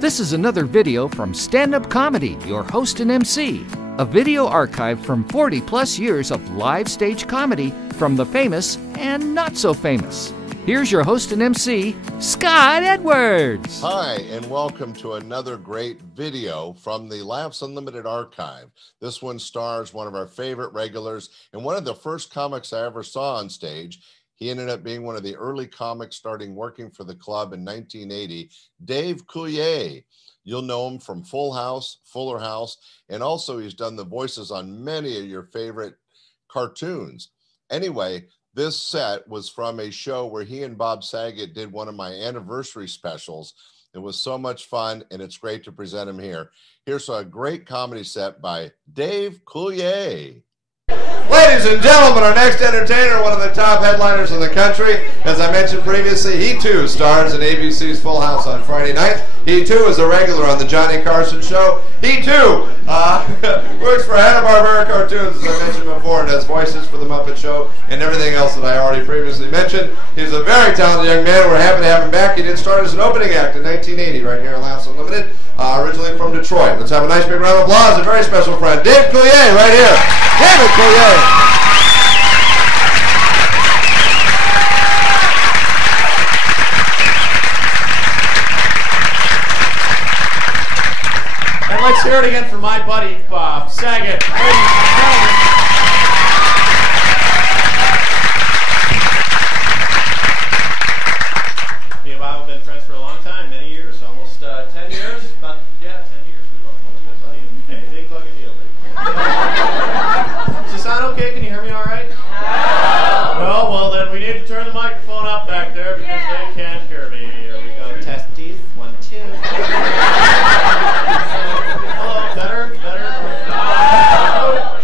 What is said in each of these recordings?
This is another video from Stand-Up Comedy, your host and MC. A video archive from 40-plus years of live stage comedy from the famous and not so famous. Here's your host and MC, Scott Edwards. Hi, and welcome to another great video from the Laughs Unlimited archive. This one stars one of our favorite regulars and one of the first comics I ever saw on stage. He ended up being one of the early comics starting working for the club in 1980, Dave Coulier. You'll know him from Full House, Fuller House, and also he's done the voices on many of your favorite cartoons. Anyway, this set was from a show where he and Bob Saget did one of my anniversary specials. It was so much fun, and it's great to present him here. Here's a great comedy set by Dave Coulier. Ladies and gentlemen, our next entertainer, one of the top headliners in the country. As I mentioned previously, he too stars in ABC's Full House on Friday nights. He too is a regular on the Johnny Carson Show. He too works for Hanna-Barbera Cartoons, as I mentioned before, and does voices for the Muppet Show and everything else that I already previously mentioned. He's a very talented young man. We're happy to have him back. He did start as an opening act in 1980 right here at Laughs Unlimited, originally from Detroit. Let's have a nice big round of applause. A very special friend, Dave Coulier, right here. David Coulier. And let's hear it again for my buddy, Bob Saget. Ladies and gentlemen. Me and Bob have been friends for a long time, many years, almost 10 years. About, 10 years. We've almost been buddy. Hey, big fucking deal. Does it sound okay? Can you hear me all right? No? Well, then we need to turn the microphone up back there because they can't hear me. Here we go. Test teeth. 1, 2. Hello. Better?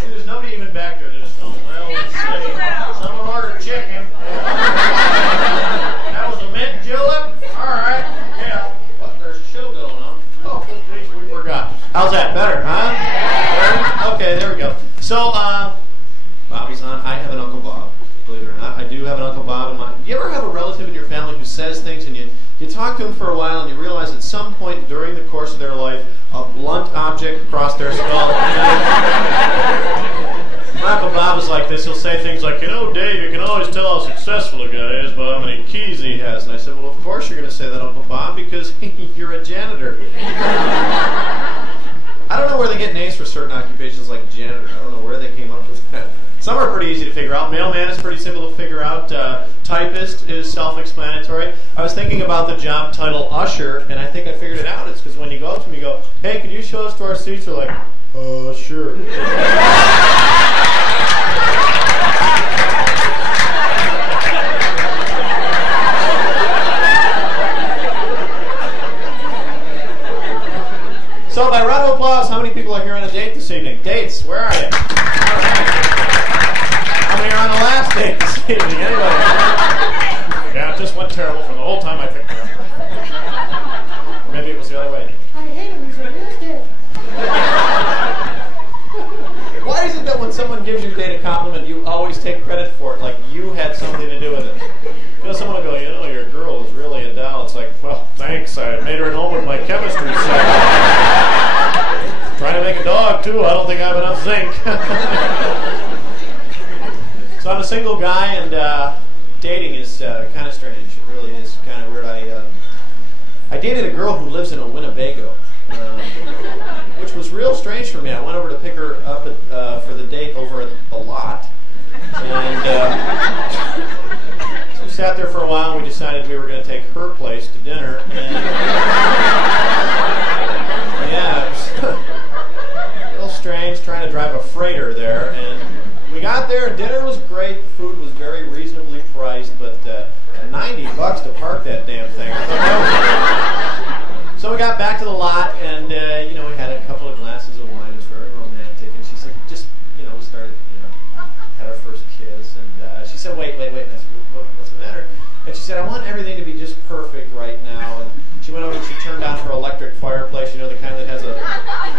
See, there's nobody even back there. There's no, well, let's see. Someone ordered chicken. That was a mint julep? All right. Yeah. What? There's a show going on. Oh, geez, we forgot. How's that? Better, huh? Better? Okay, there we go. So, Bobby's on. I have an Uncle Bob. Believe it or not, I do have an Uncle Bob. Do you ever have a relative in your family who says things and you talk to him for a while and you realize at some point during the course of their life, a blunt object crossed their skull? My Uncle Bob is like this. He'll say things like, you know, Dave, you can always tell how successful a guy is by how many keys he has. And I said, well, of course you're going to say that, Uncle Bob, because you're a janitor. I don't know where they get names for certain occupations like janitor. I don't know where they came up with that. Some are pretty easy to figure out. Mailman is pretty simple to figure out. Typist is self-explanatory. I was thinking about the job title usher, and I think I figured it out. It's because when you go up to them, you go, hey, can you show us to our seats? They're like, sure. So by round of applause, how many people are here on a date this evening? Dates, where are you? How many are on the last date this evening? Anybody? Yeah, it just went terrible for the whole time I picked her up. Or maybe it was the other way. I hate him, he's a real dick. Why is it that when someone gives your date a compliment, you always take credit for it, like you had something to do with it? You know, someone will go, you know, your girl was really a doll. It's like, well, thanks, I made her at home with my chemistry set. Trying to make a dog, too. I don't think I have enough zinc. So I'm a single guy, and dating is kind of strange. It really is kind of weird. I dated a girl who lives in a Winnebago, which was real strange for me. I went over to pick her up for the date over at the lot, and so we sat there for a while, and we decided we were going to take her place to dinner, and yeah, it was a little strange trying to drive a freighter there, and we got there, and dinner was great. Food was very reasonably priced, but $90 to park that damn thing. So we got back to the lot, and you know, we had a couple of glasses of wine. It was very romantic, and she said, just, you know, we started, you know, had our first kiss, and she said, wait. And I said, what's the matter? And she said, I want everything to be just perfect right now. And she went over and she turned on her electric fireplace, you know, the kind that has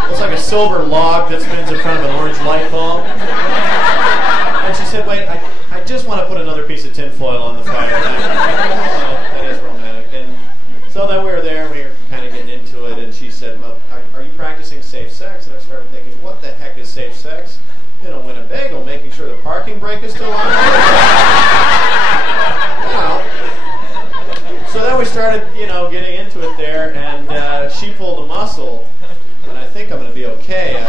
looks like a silver log that spins in front of an orange light bulb. And she said, wait, I just want to put another piece of tinfoil on the fire. That is romantic. And so then we were there, and we were kind of getting into it, and said, well, are you practicing safe sex? And I started thinking, what the heck is safe sex? In a Winnebago, making sure the parking brake is still on. So then we started, getting into it there, and she pulled a muscle, and I think I'm going to be okay.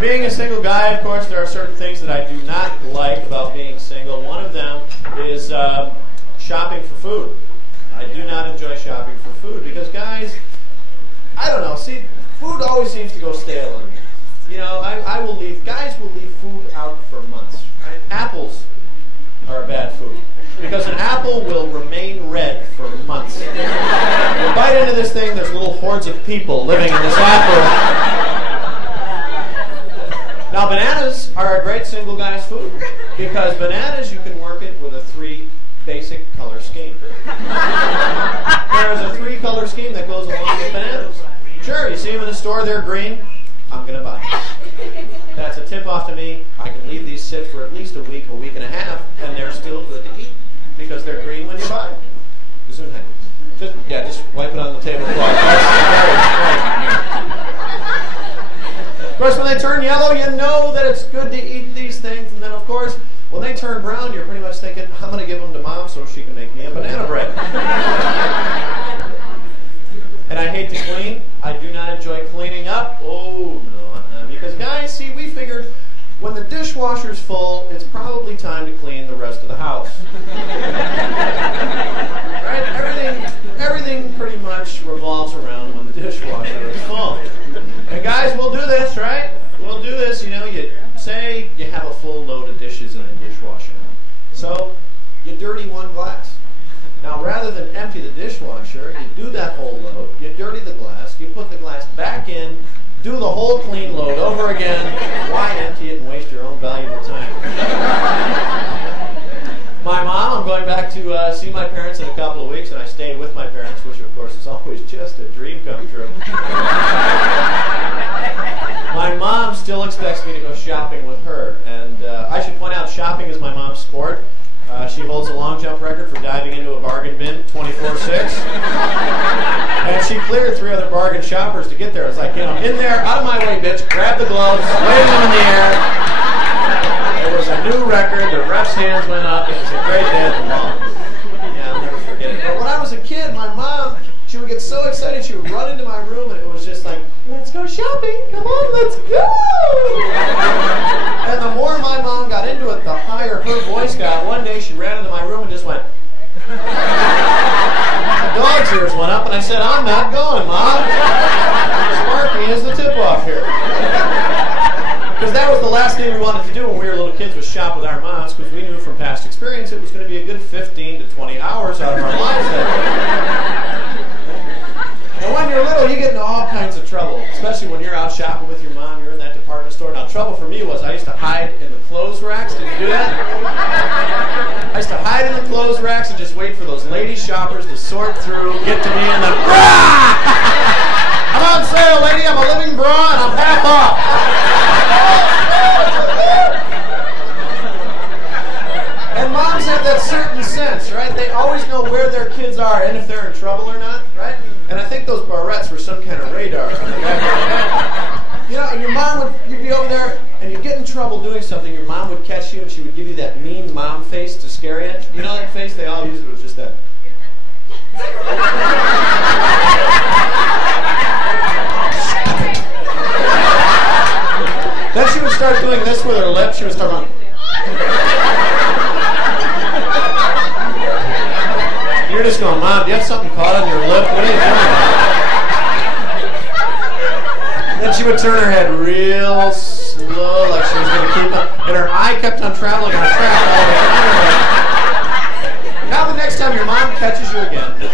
Being a single guy, of course, there are certain things that I do not like about being single. One of them is shopping for food. I do not enjoy shopping for food because guys, I don't know, see, food always seems to go stale on me. Guys will leave food out for months. Right? Apples are bad food because an apple will remain red for months. You bite into this thing, there's little hordes of people living in this apple. Now, bananas are a great single guy's food because bananas, you can work it with a 3 basic color scheme. There's a 3-color scheme that goes along with bananas. Sure, you see them in the store, they're green, I'm going to buy them. That's a tip-off to me. I can leave these sit for at least a week and a half, and they're still good to eat because they're green when you buy them. Just wipe it on the tablecloth. Of course, when they turn yellow, you know that it's good to eat these things. And then, of course, when they turn brown, you're pretty much thinking, I'm going to give them to Mom so she can make me a banana bread. And I hate to clean. I do not enjoy cleaning up. Oh, no. Because, guys, see, we figured when the dishwasher's full, it's probably time to clean the rest of the house. Right? Everything pretty much revolves around when the dishwasher is full. And guys, we'll do this, right? We'll do this. You say you have a full load of dishes in a dishwasher. So you dirty one glass. Now, rather than empty the dishwasher, you do that whole load, you dirty the glass, you put the glass back in, do the whole clean load over again. Why empty it and waste your own valuable time? My mom, I'm going back to see my parents in a couple of weeks, and I stay with my parents, which of course is always just a dream come true. My mom still expects me to go shopping with her, and I should point out shopping is my mom's sport. She holds a long jump record for diving into a bargain bin 24/6. And she cleared 3 other bargain shoppers to get there. It's like, in there, out of my way, bitch, grab the gloves, wave them in the air. It was a new record, the ref's hands went up, it was a great day at the mall. Yeah, I'll never forget it. But when I was a kid, my mom, she would get so excited, she would run into my room, and it was just like, let's go shopping, come on, let's go! And the more my mom got into it, the higher her voice got. One day she ran into my room and just went, the dog's ears went up, and I said, I'm not going, Mom. Sparky is the tip-off here. Because that was the last thing we wanted to do when we were little kids was shop with our moms, because we knew from past experience it was going to be a good 15 to 20 hours out of our lives that day. And when you're little, you get into all kinds of trouble, especially when you're out shopping with your mom, you're in that department store. Now, trouble for me was I used to hide in the clothes racks. Did you do that? I used to hide in the clothes racks and just wait for those lady shoppers to sort through, get to me, and then, I'm on sale, lady. I'm a living bra, and I'm half off. And moms have that certain sense, right? They always know where their kids are and if they're in trouble or not, right? And I think those barrettes were some kind of radar on the back of their head. And your mom you'd be over there, and you'd get in trouble doing something, your mom would catch you, and she would give you that mean mom face to scare you. You know that face? They all used it was just that. Then she would start doing this with her lips. She would start going. You're just going, Mom, do you have something caught on your lip? What are you doing? Then she would turn her head real slow, like she was going to keep on, and her eye kept on traveling on a track all the way under. Now the next time your mom catches you again,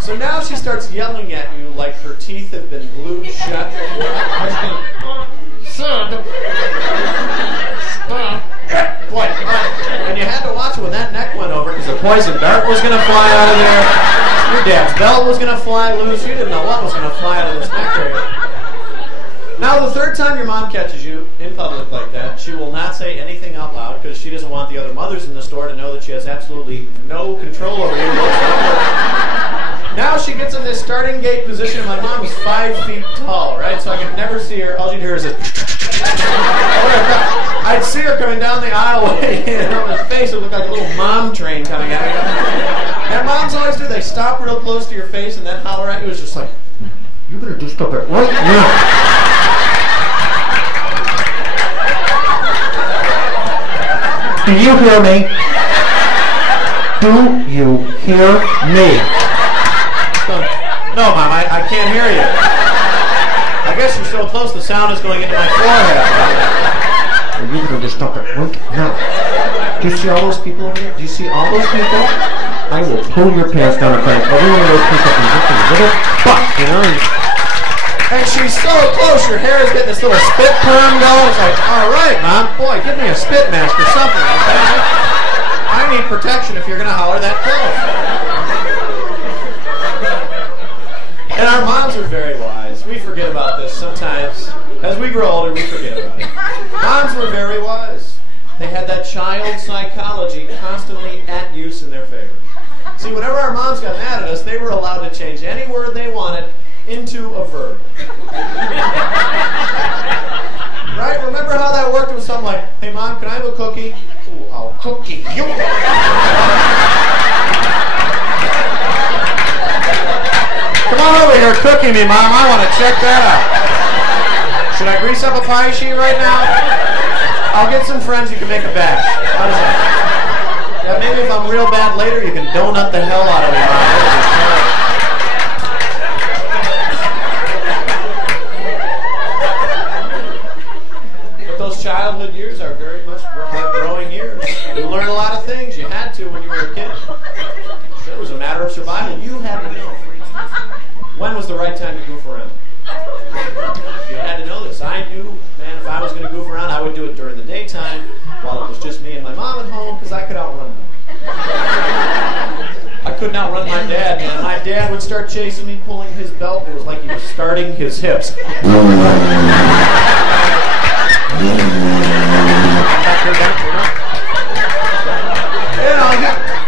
so now she starts yelling at you like her teeth have been glued shut. And you had to watch it when that neck went over because the poison dart was going to fly out of there. Your dad's belt was going to fly loose. You didn't know what was going to fly out of this neck area. Now, the third time your mom catches you in public like that, she will not say anything out loud because she doesn't want the other mothers in the store to know that she has absolutely no control over you whatsoever. Now she gets in this starting gate position, and my mom was 5 feet tall, right? So I could never see her. All she'd hear is a... I'd see her coming down the aisleway, and on her face it looked like a little mom train coming at me. And moms always do. They stop real close to your face and then holler at you. It's just like, you better do stop it right now. Do you hear me? Do you hear me? No, Mom, I can't hear you. I guess you're so close the sound is going into my forehead. Well, you better just stop it right now. Do you see all those people over there? Do you see all those people? I will pull your pants down in front of every one of those people and just a little butt, you know? And she's so close, your hair is getting this little spit perm going. It's like, all right, Mom, boy, give me a spit mask or something. Okay? I need protection if you're going to holler that close. And our moms are very wise. We forget about this sometimes. As we grow older, we forget about it. Moms were very wise. They had that child psychology constantly at use in their favor. See, whenever our moms got mad at us, they were allowed to change any word they wanted into a verb. Right? Remember how that worked with something like, hey, Mom, can I have a cookie? Ooh, I'll cookie you. Come on over here, cookie me, Mom. I want to check that out. Should I grease up a pie sheet right now? I'll get some friends you can make a batch. How does that? Yeah, maybe if I'm real bad later, you can donut the hell out of me, Mom. But those childhood years are very much like growing years. You learn a lot of things. You had to when you were a kid. It was a matter of survival. You had to know. When was the right time to goof around? You had to know this. I knew, man, if I was going to goof around, I would do it during the daytime while it was just me and my mom at home because I could outrun them. I couldn't outrun my dad, man. My dad would start chasing me, pulling his belt. It was like he was starting his hips.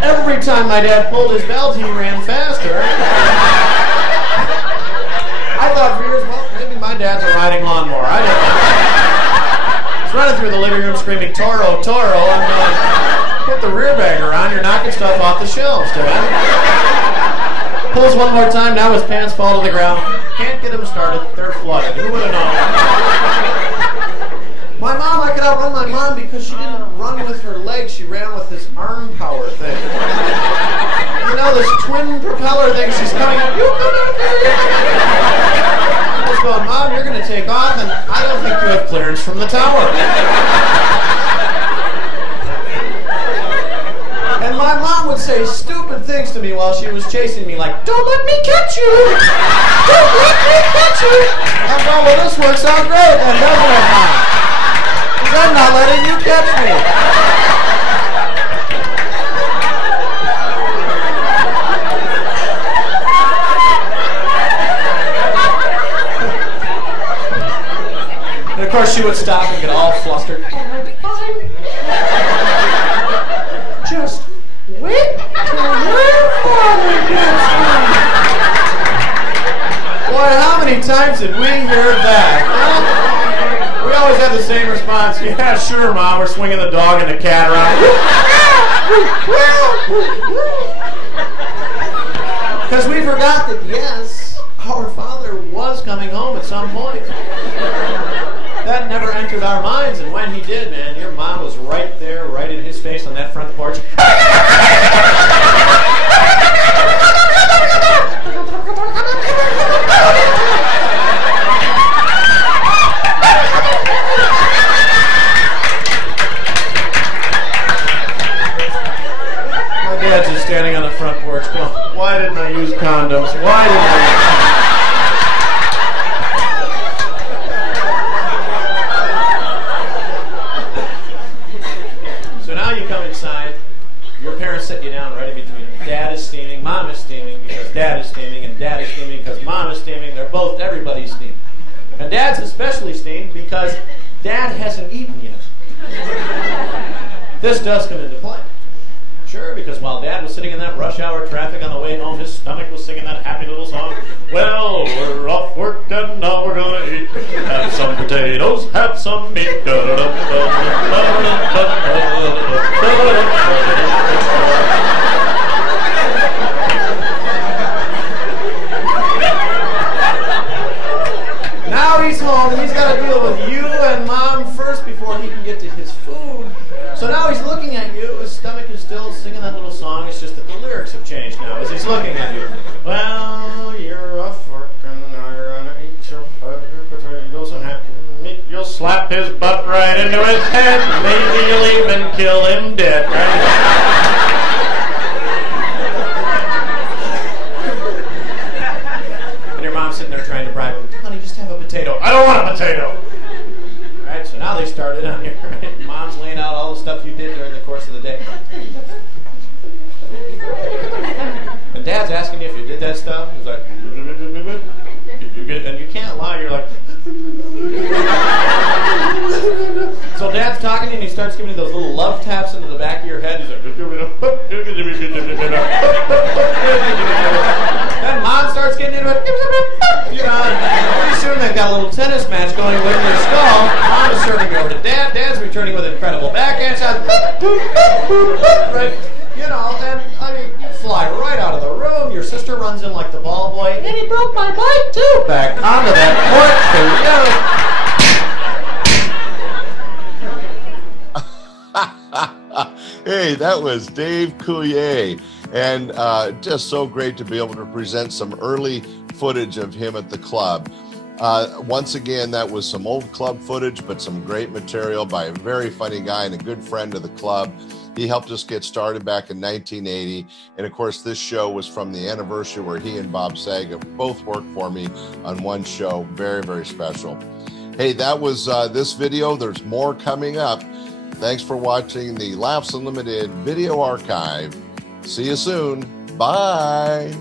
Every time my dad pulled his belt, he ran faster. I thought for years, well, maybe my dad's a riding lawnmower. I didn't know. He's running through the living room screaming, Toro, Toro. I'm going, put the rear bagger on, you're knocking stuff off the shelves, Dad. Pulls one more time, now his pants fall to the ground. Can't get them started, they're flooded. Who would have known? My mom, I could outrun my mom because she didn't run with her legs, she ran with this arm power thing. You know, this twin propeller thing, she's coming up. I was going, Mom, you're going to take off, and I don't think you have clearance from the tower. And my mom would say stupid things to me while she was chasing me, like, don't let me catch you! Don't let me catch you! I'm going, well, this works out great, then, doesn't it, Mom? Because I'm not letting you catch me. And of course, she would stop and get all flustered. Just wait till your father gets home. Boy, how many times did we hear that? Huh? We always had the same response. Yeah, sure, Mom. We're swinging the dog and the cat around. Because we forgot that, yes, our father was coming home at some point. That never entered our minds, and when he did, man, your mom was right there, right in his face on that front porch. My dad's just standing on the front porch going, why didn't I use condoms? Why didn't I use condoms? because Dad hasn't eaten yet. This does come into play. Sure, because while Dad was sitting in that rush hour traffic on the way home, his stomach was singing that happy little song. Well, we're off work and now we're gonna eat. Have some potatoes, have some meat. Now he's home and he's got to deal with you and Mom first before he can get to his food. So now he's looking at you. His stomach is still singing that little song. It's just that the lyrics have changed now as he's looking at you. Well, you're off work and now you're gonna eat your potatoes and have meat. You'll slap his butt right into his head. Maybe you'll even kill him dead. Right? Sitting there trying to bribe him. Honey, just have a potato. I don't want a potato. Right, so now they started on here. Right? Mom's laying out all the stuff you did during the course of the day. And Dad's asking you if you did that stuff. He's like, and you can't lie. You're like. So Dad's talking and he starts giving you those little love taps into the back of your head. He's like. Then Mom starts getting into it. You know, pretty soon they've got a little tennis match going with their skull. Mom is serving over to Dad. Dad's returning with incredible backhand shots. Right? You know, and I mean, you fly right out of the room. Your sister runs in like the ball boy, and he broke my bike too. Back onto that court. Hey, that was Dave Coulier. And just so great to be able to present some early footage of him at the club. Once again, that was some old club footage, but some great material by a very funny guy and a good friend of the club. He helped us get started back in 1980. And of course, this show was from the anniversary where he and Bob Saget both worked for me on one show. Very, very special. Hey, that was this video. There's more coming up. Thanks for watching the Laughs Unlimited video archive. See you soon. Bye.